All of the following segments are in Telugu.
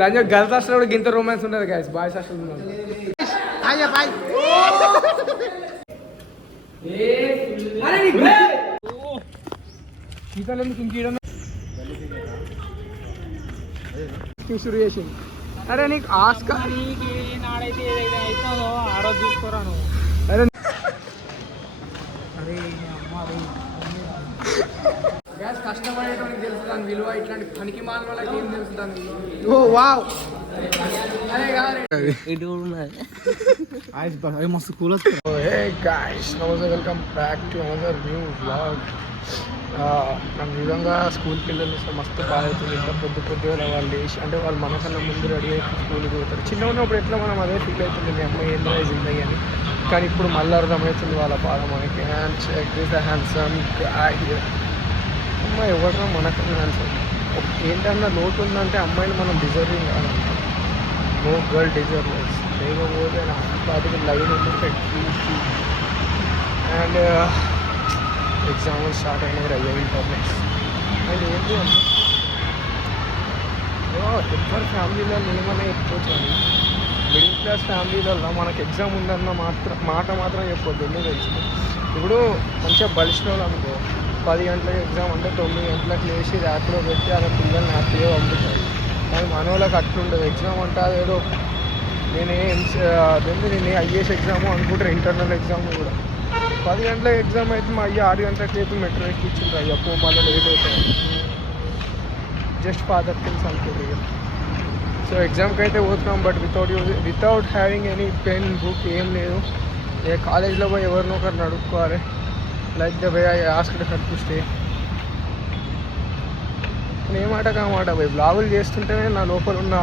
లంజ గర్ల్స్ హాస్టల్ కూడా గింత రొమాన్స్ ఉండదు గాయస్, బాయ్స్ హాస్టల్ షురు చేసింది. అరే నీకు ఆస్కార్ చూసుకోరాను. అరే గ్యాస్ కష్టపడేటోనికి తెలుసు దాని విలువ, ఇట్లాంటి పనికి మాల వాళ్ళకి ఏం తెలుసు దాని విలువ. ఓ వావ్, మస్తు కూల్. హే గైస్, నమస్తే, welcome back to another new vlog. నాకు నిజంగా స్కూల్ పిల్లలు మస్తు బాగా అవుతుంది. ఇంకా పొద్దుగా వాళ్ళు లేచి, అంటే వాళ్ళు మనకన్నా ముందు రెడీ అయిపోయి స్కూల్కి పోతారు. చిన్న ఉన్నప్పుడు ఎట్లా మనం అదే ఫీల్ అవుతుంది, మీ అమ్మాయి ఏం జిందగీ అని. కానీ ఇప్పుడు మళ్ళీ అర్థమవుతుంది వాళ్ళ బాధ మనకి. And check this handsome guy here. అమ్మాయి ఎవడరా మనకన్నా హ్యాండ్సమ్. ఏంటన్నా లోటు ఉందంటే అమ్మాయిని మనం డిజర్వింగ్ కాదంట. No girl deserves. లేకపోతే నాకు లైన్ ఉంది పెట్టి. అండ్ ఎగ్జామ్స్ స్టార్ట్ అయినాయి అయ్యే ఇంటర్నెట్స్. అండ్ ఏంటి అంటే ఎవరి ఫ్యామిలీలో ఏమన్నా చెప్పుకోవచ్చు అని, మిడిల్ క్లాస్ ఫ్యామిలీలలో మనకు ఎగ్జామ్ ఉందన్న మాట మాత్రం చెప్పొద్దు. ఎందుకు తెలిసింది, ఇప్పుడు మంచిగా బలిసిన వాళ్ళు అనుకో, 10 గంటలకు ఎగ్జామ్ అంటే 9 గంటలకు లేచి ర్యాప్లో పెట్టి అలా పిల్లల్ని హ్యాపీగా పంపుతారు. కానీ మన వాళ్ళకి అట్లుండదు. ఎగ్జామ్ అంటే అదేదో నేను ఐఏఎస్ ఎగ్జాము అనుకుంటారు. ఇంటర్నల్ ఎగ్జామ్ కూడా 10 గంటలకు ఎగ్జామ్ అయితే మా అయ్యి 6 గంటలకు లేపి మెట్రో ఎక్కి ఇచ్చిండ్రు. అయ్యప్పో మళ్ళీ లేట్ అవుతాయి. జస్ట్ ఫాదర్ థింగ్స్ అనుకుంటారు. సో ఎగ్జామ్కి అయితే పోతున్నాం, but without having any pen book ఏం లేదు. ఏ కాలేజ్లో పోయి ఎవరినో ఒకరిని అడుక్కోవాలి. Like the way I asked her to stay. ఏ మాట కామాట పోయి బ్లాగులు చేస్తుంటేనే నా లోపల ఉన్న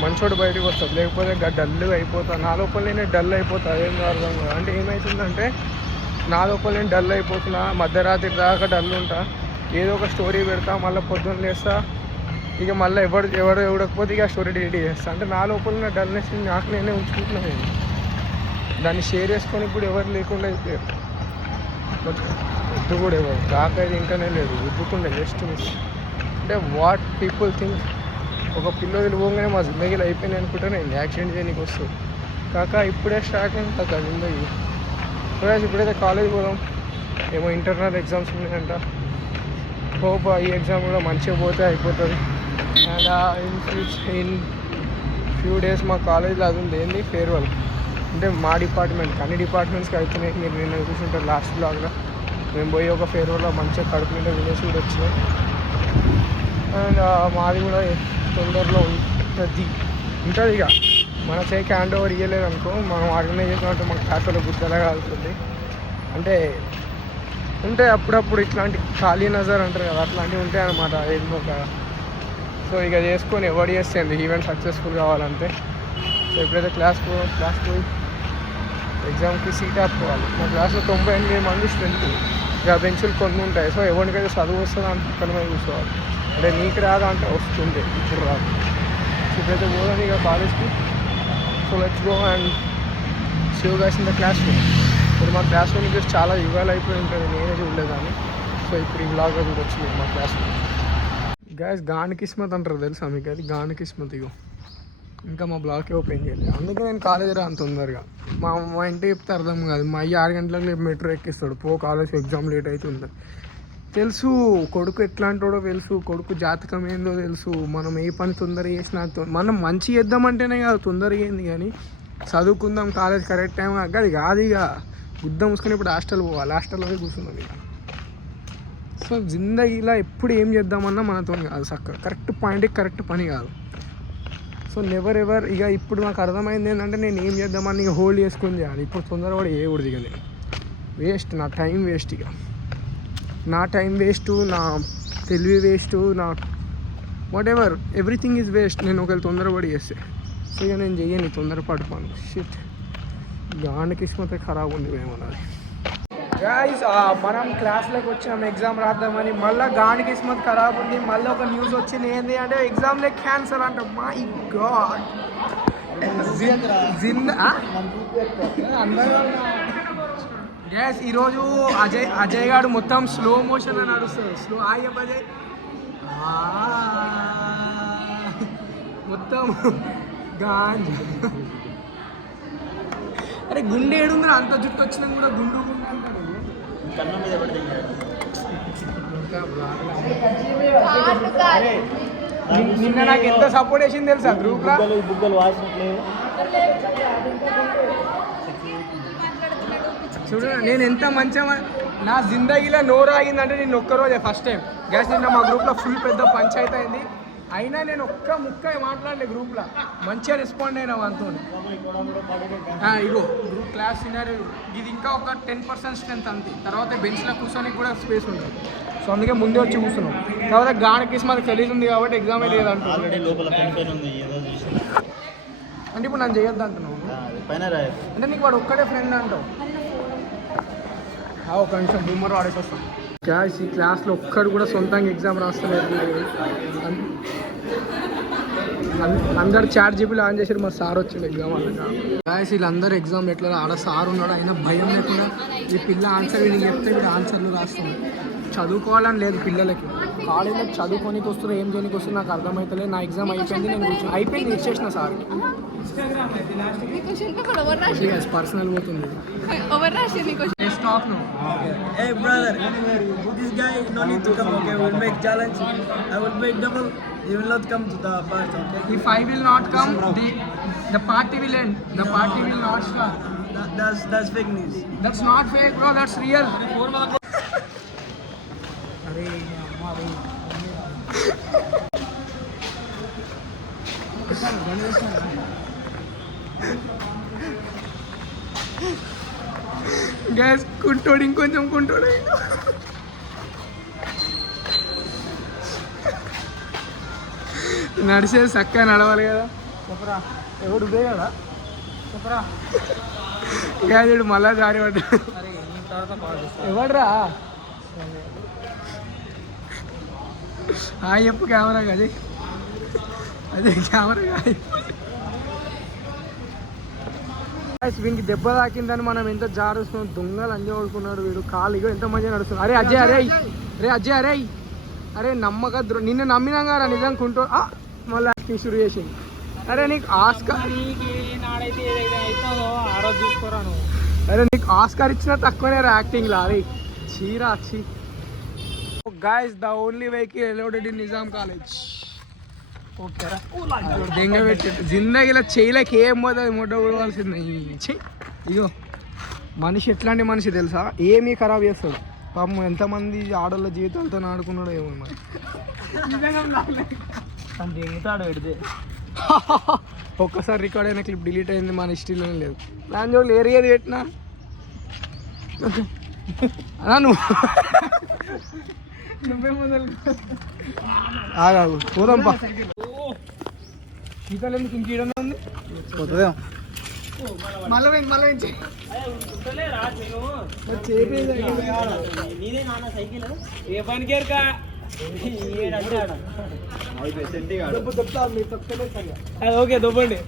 మంచోడు బయటకు వస్తుంది. లేకపోతే డల్గా అయిపోతాను. నా లోపల నేనే డల్ అయిపోతా. ఏం అర్థం కాదు. అంటే ఏమవుతుందంటే నా లోపల నేను డల్ అయిపోతున్నా. మధ్యరాత్రి దాకా డల్ ఉంటా. ఏదో ఒక స్టోరీ పెడతా, మళ్ళీ పొద్దున్న లేస్తా. ఇక మళ్ళీ ఎవడు ఎవడకపోతే ఇక స్టోరీ డిలీట్ చేస్తా. అంటే నా లోపల ఉన్న డల్నెస్ నాకు నేనే ఉంచుకుంటున్నాను. నేను దాన్ని షేర్ చేసుకొని ఇప్పుడు ఎవరు లేకుండా అయిపోయారు. వద్దు కూడా ఎవరు కాకైతే ఇంకానే లేదు. ఉద్దుకుండే జస్ట్ మిస్. అంటే వాట్ పీపుల్ థింక్. ఒక పిల్లలు పోగానే మా జిందగీలు అయిపోయినాయి అనుకుంటే నేను యాక్సిడెంట్ చేయడానికి వస్తుంది. కాక ఇప్పుడే స్టార్ట్ అయింది కాక జిందగీ. ఇప్పుడైతే కాలేజ్ పోదాం. ఏమో ఇంటర్నల్ ఎగ్జామ్స్ ఉన్నాయంట. హోప్ ఈ ఎగ్జామ్ కూడా మంచిగా పోతే అయిపోతుంది. అండ్ ఇన్ ఫ్యూ డేస్ మా కాలేజ్లో అది ఉంది, ఏంది ఫేర్వెల్. అంటే మా డిపార్ట్మెంట్కి, అన్ని డిపార్ట్మెంట్స్కి అవుతున్నాయి. మీరు నేను కూర్చుంటారు లాస్ట్ బ్లాగ్లో. మేము పోయి ఒక ఫేర్వెల్లో మంచిగా కడుపు నిండా వినేసి కూడా వచ్చినాం. అండ్ మాది కూడా తొందరలో ఉంటుంది. ఇక మన చేయికి హ్యాండ్ ఓవర్ ఇవ్వలేదు అనుకో, మనం ఆర్గనైజ్ చేసినట్టు మన క్లాసులో గుర్తెలాగా అవుతుంది. అంటే అప్పుడప్పుడు ఇట్లాంటి ఖాళీ నజర్ అంటారు కదా, అట్లాంటివి ఉంటాయి అన్నమాట. ఏదో ఒక సో ఇక చేసుకొని ఎవరు చేస్తుంది ఈవెంట్ సక్సెస్ఫుల్ కావాలంటే. సో ఎప్పుడైతే క్లాస్ పోయి ఎగ్జామ్కి సీట్ ఆపుకోవాలి. మా క్లాస్లో 98 మంది స్ట్రెంత్. ఇక బెంచులు కొన్ని ఉంటాయి. సో ఎవరికైతే చదువు వస్తుందో అంత పక్కన మీద కూర్చోవాలి. అంటే నీకు రాదా అంటే వస్తుంది, ఇప్పుడు రాదు. సో ఇప్పుడైతే పోదాం ఇక కాలేజ్కి. So let's go and save guys in the class room. ఇప్పుడు మా క్లాస్ రూమ్ చూసి చాలా యుగాలు అయిపోయి ఉంటుంది, నేనే చూడలేదని. సో ఇప్పుడు ఈ బ్లాగ్లో చూడొచ్చు మీరు మా క్లాస్ రూమ్. గాయస్ గాని కిస్మత్ అంటారు తెలుసా మీకు? అది గాని కిస్మత్. ఇగో ఇంకా మా బ్లాగ్కి ఓపెన్ చేయలేదు. అందుకే నేను కాలేజ్ రాను తొందరగా. మా ఇంటికి చెప్తే అర్థం కాదు. మా అయ్యి 6 గంటలకు మెట్రో ఎక్కిస్తాడు. కాలేజ్ ఎగ్జామ్ లేట్ అవుతుంది తెలుసు. కొడుకు ఎట్లాంటోడో తెలుసు. కొడుకు జాతకం ఏందో తెలుసు. మనం ఏ పని తొందరగా చేసినా మనం మంచి చేద్దామంటేనే కాదు తొందరగా ఏంది. కానీ చదువుకుందాం, కాలేజ్ కరెక్ట్ టైం అది కాదు. ఇక గుద్ద మూసుకొని ఇప్పుడు హాస్టల్ పోవాలి. హాస్టల్లో కూర్చున్నాం ఇక. సో జిందగీలో ఎప్పుడు ఏం చేద్దామన్నా మనతో కాదు చక్కగా. కరెక్ట్ పాయింట్కి కరెక్ట్ పని కాదు. So never ever. ఇక ఇప్పుడు నాకు అర్థమైంది ఏంటంటే నేను ఏం చేద్దామని ఇక హోల్డ్ చేసుకొని చేయాలి. ఇప్పుడు తొందరగా కూడా చేయకూడదు. ఇక నేను వేస్ట్, నా టైం వేస్ట్. ఇక నా టైం వేస్ట్, నా తెలివి వేస్ట్, నా what ever everything is waste నేను ఒకవేళ తొందరపడి చేస్తే. సో ఇక నేను చెయ్యను, తొందరపడిపోను. షిట్, గాండి కిస్మత్ ఖరాబ్ ఉంది ఏమన్నది. గాయ్స్ మనం క్లాస్లోకి వచ్చాం ఎగ్జామ్ రాద్దామని. మళ్ళీ గాండి కిస్మత్ ఖరాబ్ ఉంది. మళ్ళీ ఒక న్యూస్ వచ్చింది. ఏంటి అంటే ఎగ్జామ్లే క్యాన్సల్ అంట. My God. గ్యాస్ ఈరోజు అజయ్ గారు మొత్తం స్లో మోషన్ అని నడుస్తుంది. స్లో అజయ్ మొత్తం గాంజ. అరే గుండె ఏడుందిరా, అంత జుట్టు వచ్చినా కూడా గుండు గుండు అంటాడు. కన్నం మీద పడి నిన్న నాకు ఎంత సపోర్ట్ చేసింది తెలుసా గ్రూప్ లో. బుగ్గలు వాసినట్లేదు. చూడు నేను ఎంత మంచిగా, నా జిందగీలో నోరు ఆగిందంటే నేను ఒక్కరోజే ఫస్ట్ టైం. గ్యాస్ నిన్న మా గ్రూప్లో ఫుల్ పెద్ద పంచాయతీ అయింది, అయినా నేను ఒక్క ముక్క మాట్లాడలే గ్రూప్లో. మంచిగా రెస్పాండ్ అయినా అంతో. ఇగో గ్రూప్ క్లాస్ సినారీ ఇది ఇంకా ఒక 10% స్ట్రెంత్ అంతే. తర్వాత బెంచ్లో కూర్చొని కూడా స్పేస్ ఉంటుంది. సో అందుకే ముందే వచ్చి కూర్చున్నాం. తర్వాత గానకి మాకు తెలియదు ఉంది కాబట్టి ఎగ్జామే లేదంట. అంటే ఇప్పుడు నన్ను చేయొద్దు అంటున్నావు అంటే నీకు వాడు ఒక్కడే ఫ్రెండ్ అంటావు. ఒక నిమిషం బూమర్ వాడేసి వస్తాం. క్లాస్ ఈ క్లాస్లో ఒక్కడు కూడా సొంతంగా ఎగ్జామ్ రాస్తలేదు. అందరు చాట్ జీపీలో ఆన్ చేసారు, మా సార్ వచ్చిండు ఎగ్జామ్ అన్నాక. క్లాస్ వీళ్ళందరూ ఎగ్జామ్ ఎట్లా ఆడ సార్ ఉన్నాడు, అయినా భయం లేకుండా ఈ పిల్ల ఆన్సర్ వీడికి చెప్తే వీడు ఆన్సర్లు రాస్తుంది. చదువుకోవాలని లేదు పిల్లలకి, కాలేజీలో చదువుకోనికి వస్తున్నా ఏం చేయడానికి వస్తున్నా నాకు అర్థమవుతలేదు. నా ఎగ్జామ్ అయిపోయింది, నేను కూర్చొని అయిపోయింది ఇచ్చేసిన సార్కి. పర్సనల్ పోతుంది. Hey brother, this guy no need to come. Okay, we'll make challenge. I will make double. He will not come to the part. Okay. If I will not come, the party will end. The party will not start. That's fake news. That's not fake, bro. That's real. Gas కుంటోడు ఇంకొంచెం కుంటోడు. నడిచేది చక్కగా నడవాలి కదా. చెప్పరా ఎవడు ఉదే కదా చెప్పరా. గ్యాస్ మళ్ళా జారి పడ్డా. ఎవడరా చెప్పు కెమెరా అది అదే కెమెరా కాదు. వీనికి దెబ్బ తాకిందని మనం ఎంత జారుస్తున్నాం. దొంగలు అన్నీ ఓడుకున్నాడు వీడు. కాలిగో ఎంత మంచిగా నడుస్తున్నాడు. అరే అజయ్ అజయ్ అరే నమ్మకద్దు. నిన్ను నమ్మినా కదా నిజంగా కుంటూ మళ్ళీ యాక్టింగ్ షురు చేసింది. అరే నీకు ఆస్కార్ అరే నీకు ఆస్కార్ ఇచ్చినా తక్కువనే రా యాక్టింగ్లో. అరే చీరా చీ. Guys, the only vehicle allowed in Nizam College. ఓకేరా దెంగ పెట్టాడు. జిందగీలో చేయలేక ఏం పోతుంది మొట్ట ఊడవలసింది. ఇగో మనిషి ఎట్లాంటి మనిషి తెలుసా, ఏమీ ఖరాబ్ చేస్తాడు. పాపం ఎంతమంది ఆడోళ్ళ జీవితాలతో ఆడుకున్నాడో ఏమో మరి. పెడితే ఒక్కసారి రికార్డ్ అయిన క్లిప్ డిలీట్ అయింది, మన హిస్టరీలోనే లేదు. దాని జోళ్ళు ఏరియాది పెట్టినా నువ్వు నువ్వే మొదలు ఆగాగు పోదాంపా. ఇంకా ఎందుకు ఇంకేడనే ఉంది పోతుందేమో. మళ్ళీ ఏ పనికి ఓకే దొబ్బండి.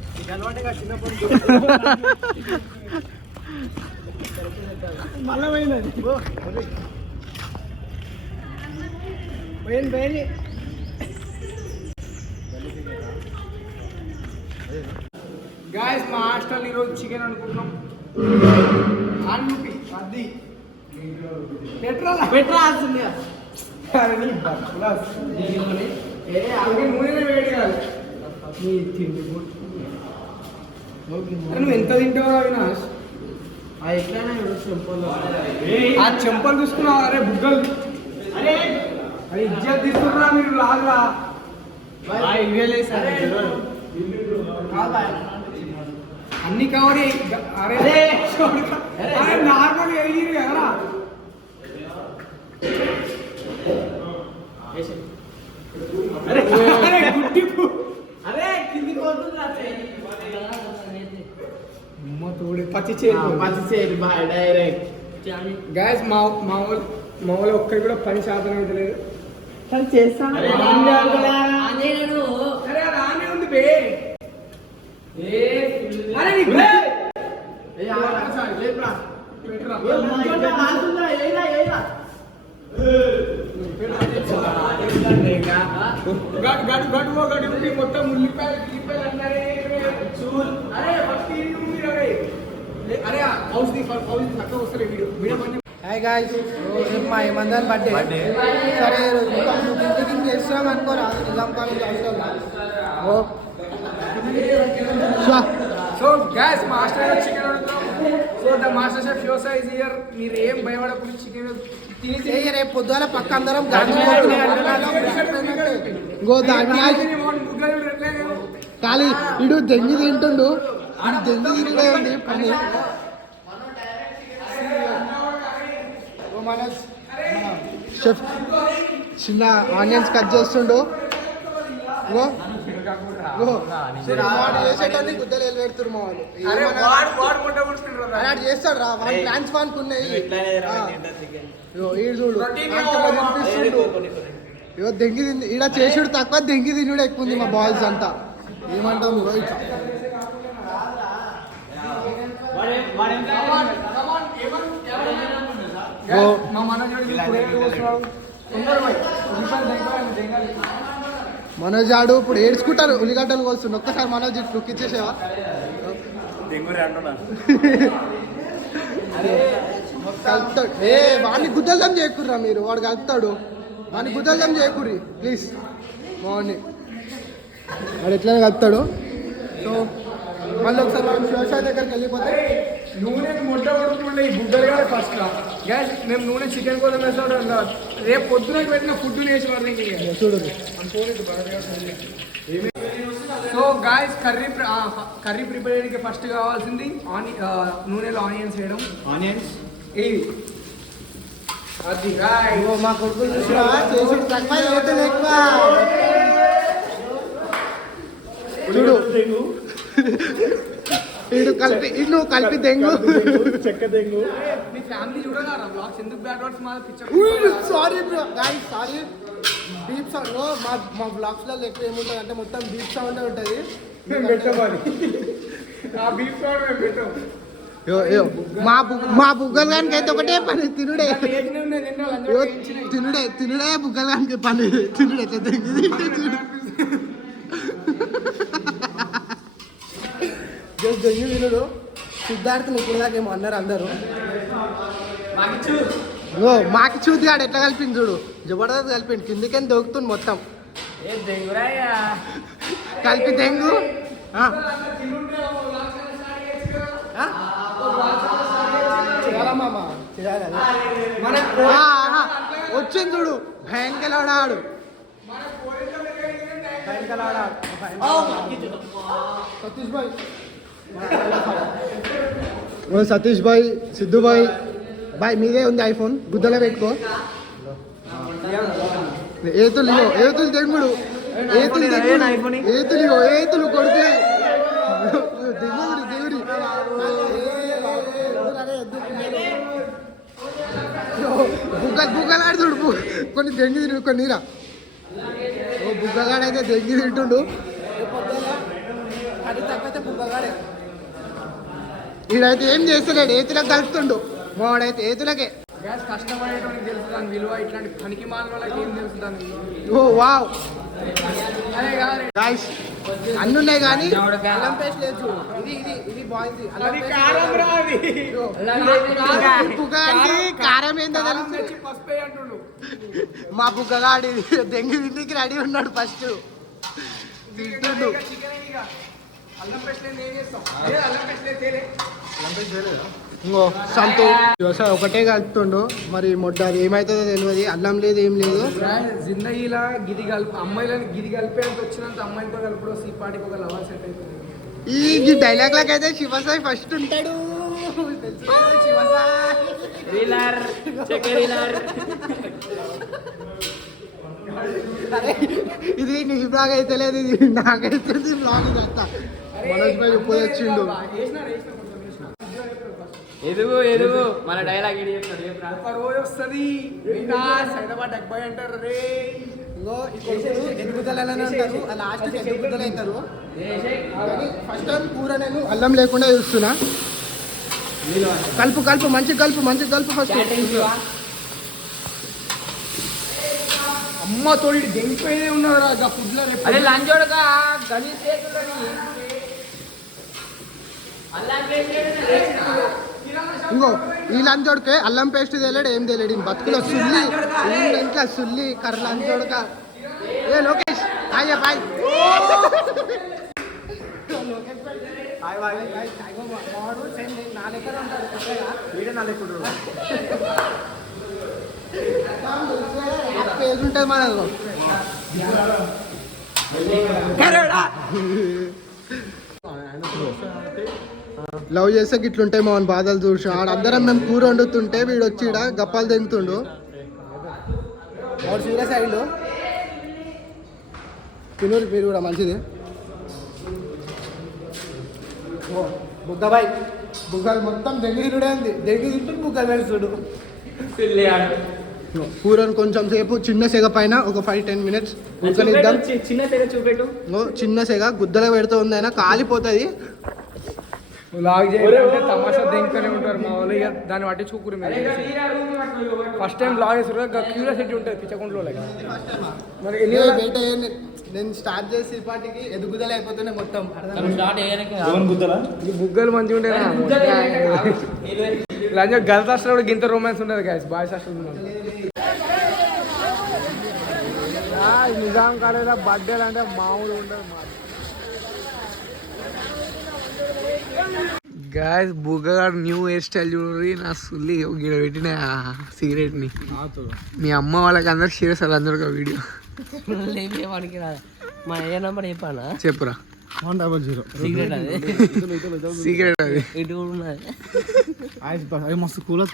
మళ్ళీ పోయిందండి పోయింది. గాయస్ మా హాస్టల్ ఈరోజు చికెన్ అనుకుంటున్నాం. ఆన్ముపి అది పెట్టరాల్సింది. అలాగే నూనె వేడి కాదు. నువ్వు ఎంత తింటావు అవినాష్? ఎట్లయినా చెంపలు ఆ చెంపలు చూసుకున్నావు. అరే బుగ్గలు అరే ఇజ్జత్ తీసుకున్నా మీరు రాదురా. అన్ని కవర్. అరే నార్మల్ ఎగిరి కదరా. పచ్చి చేయాలి డైరెక్ట్. గ్యాస్ మా వాళ్ళు ఒక్కరి కూడా పని శాతం అయితే లేదు. చేస్తాను రానే ఉంది బే. మొత్తం ఉల్లిపాయ హాయ్ గాయ్స్, రేపు మా ఏమందర్ బర్త్డే. సరే టిఫిన్ చేస్తాం అనుకోరా నిజాం కాలేజ్ హాస్టల్లో. సో గ్యాస్ మాస్టర్ చికెన్ అడుగుతాం. So the master chef Xhosa is here. మీరు ఏం భయపడకుండా చికెన్ తిని రేపు పొద్దున పక్క అందరం ఖాళీ ఇడు దెంగి తింటుండు. ఇడు దెంగి తినడే ఉంది పని. షెఫ్ చిన్న ఆనియన్స్ కట్ చేస్తుండు. చేసేటోని గుద్దలు వెళ్ళి పెడుతురు మా వాళ్ళు. అలాంటి చేస్తాడు రా, వాళ్ళ ప్లాన్స్ వానికి ఉన్నాయి. ఈడు చూడు ఇగో దెంగి తింది. ఈడ చేసుడు తక్కువ, దెంగి తినుడు ఎక్కువ ఉంది మా బాయ్స్ అంతా. ఏమంటాం ఇగో ఇట్లా మనోజ్ ఆడు ఇప్పుడు ఏడ్చుకుంటారు. ఉల్లిగడ్డలు కోస్తుండు. ఒక్కసారి మనోజ్ లుక్ ఇచ్చేసేవా? కలుపుతాడు. వాడిని గుద్దలం చేయకుర్రా మీరు. వాడు కలుపుతాడు. వాడిని గుద్దలం చేయకుర్రి ప్లీజ్. మార్నింగ్ వాడు ఎట్లనే కలుపుతాడు. సో మళ్ళీ ఒకసారి మనం శివసాయి దగ్గరికి వెళ్ళిపోతే నూనె ముద్ద కొడుతుండే ఈ బుడ్డలు కానీ ఫస్ట్ గ్యాస్ మేము నూనె చికెన్ కోసం వేస్తాం. రేపు పొద్దున పెట్టిన ఫుడ్ వేసి పడుతుంది చూడు. సో గాయస్ కర్రీ ప్రిపేర్ చేయడానికి ఫస్ట్ కావాల్సింది నూనెలో ఆనియన్స్ వేయడం. ఆనియన్స్ ఇది అది మా కొడుకులు చూసినా చేసి చూడు. ఇడు కలిపి ఇల్లు కలిపి దెంగు చెక్క దెంగు. మీ ఫ్యామిలీ చూడగారా బ్లాగ్స్ ఎందుకు బ్యాడ్ వర్డ్స్ మా picture. Sorry bro guys, sorry. Beep sound మా బ్లాగ్స్లలో ఎక్కువ ఏముంటుంది అంటే మొత్తం బీప్ సౌండ్ ఉంటుంది. మా బుగ్గలు గానికి అయితే ఒకటే పని తినుడే. తినుడే బుగ్గలు గానికి పని తినుడే. దెంగి తినుడు. సిద్ధార్థ్ ఇప్పుడు దాకా ఏమో అన్నారు అందరూ. మాకి చూతిగాడు ఎట్లా కలిపింది చూడు. జబర్దస్త్ కలిపింది. కిందికని దొక్కుతుంది మొత్తం కలిపి దెంగు. వచ్చింది చూడు. భయంకరాడు సతీష్ భాయ్, సిద్ధు భాయ్. బాయ్ మీదే ఉంది ఐఫోన్, గుద్దలో పెట్టుకో. ఏతులు దెంగుడు. ఏతులు కొడుకులే దేవుడి. బుగ్గలాడి చూడు. కొన్ని దెంగి తింటు కొన్ని నీరా. బుగ్గగాడైతే దెంగి తింటుండు. అది తప్పైతే బుగ్గగాడే. ఈడైతే ఏం చేస్తలేడు. ఏతులకు కలుపుతుండు. వాడైతే ఏతులకే. గ్యాస్ కష్టపడేటోనికి తెలుసు దాని విలువ. ఇట్లాంటి పనికి మాల వాళ్ళకి ఏం తెలుసు దాని. ఓ వావ్. గాయ్స్ అన్ని ఉన్నాయి కానీ అల్లం పేస్ట్ లేదు చూడు. ఇది బాగుంది. కారం ఏందో తెలిసి పసుపే అంటుండు. మా బుగ్గగాడి దెంగి తిండికి రెడీ ఉన్నాడు ఫస్ట్. తింటుండు. సంతూ ఒకటే కలుపుతుండు. మరి మొట్ట అది ఏమవుతుందో తెలియదు. అల్లం లేదు, ఏం లేదు. జిందగీలా గిది కలిపి అమ్మాయిలని గిది కలిపేంత వచ్చినంత అమ్మాయితో కలుపుడు ఈ పాటికి ఒక లవర్ సెట్ అవుతుంది. ఈ డైలాగ్ లాగా అయితే శివసాయి ఫస్ట్ ఉంటాడు. ఇది నీ బ్లాగ్ అయితే లేదు, ఇది నాకైతే బ్లాగ్ చేస్తా. మనోజ్ భాయ్ ఎప్పుడు వచ్చిండు. ఎదుగు మన డైలాగ్ ఒక రోజు వస్తుంది హైదరాబాద్ డెబ్బై అంటారు రే. ఎదుగుదలని అంటారు, లాస్ట్ ఎదుగుదల అవుతారు. ఫస్ట్ టైం కూర నేను అల్లం లేకుండా చూస్తున్నా. కలుపు మంచి కలుపు ఫస్ట్. అమ్మ తోడి దెంగిపోయేదే ఉన్నాడు రా ఫుడ్లో రేపు అరే లంచోడగా గణేష్ ఇంకో ఈ లంచోడికే అల్లం పేస్ట్ తెలియడు ఏం తెలియడు ఈ బతుకులో సుల్లి ఇంట్లో సుల్లి కర్ర లంచోడక ఏ లోకేష్ హాయ్ బాయ్ ఉంటుంది మన లవ్ చేస్తే ఇట్లుంటాయి మా బాధలు చూసి ఆడందరం మేము కూర వండుతుంటే వీడు వచ్చి ఈడ గప్పాలు తెంగుతుండు వాడు సీరియస్ అయ్యిండు తినూరు మీరు కూడా మంచిది బుగ్గబాయ్ బుగ్గలు మొత్తం దెంగిరుడే ఉంది దెంగి తింటూ బుగ్గలు వెళ్తుడు కూరని కొంచెం సేపు చిన్న సెగ పైన ఒక 5-10 minutes ఉడకనిద్దాం. చిన్న సెగ చూపెట్టు. చిన్న సెగ గుద్దల పెడుతూ ఉంది అయినా కాలిపోతుంది. లాగ్ చేయాలంటే తమాషా దెంగుతూనే ఉంటారు మా వాళ్ళు. ఇక దాన్ని పట్టించుకోకూరు మీరు. ఫస్ట్ టైం లాగ్ చేస్తారు క్యూరియాసిటీ ఉంటుంది పిచ్చకుంట్లో. మరి నేను స్టార్ట్ చేసి ఇప్పటికి ఎదుగుదల అయిపోతూనే మొత్తం బుగ్గలు మంచిగా ఉంటాయి. గర్ల్స్ హాస్టల్ కూడా గింత రొమాన్స్ ఉంటుంది గాయస్. బాయ్స్ హాస్టల్ నిజాం కాలేదా బర్త్డేలు అంటే మామూలు ఉండదు. గాయస్ బుగ్గగాడు న్యూ హెయిర్ స్టైల్ చూడండి. నా సుల్లి గిడ పెట్టిన సిగరెట్ని మీ అమ్మ వాళ్ళకి అందరికి షేర్ చేస్తారు అందరు వీడియో. మా ఏ నంబర్ చెప్పానా చెప్పురా. 100 సిగరెట్ అది సిగరెట్ అది ఇటు మస్తు కూల్.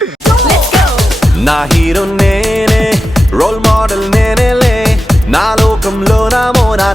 నా హీరో నేనే, రోల్ మోడల్ నేనేలే, నా లోకంలో నా మోనార్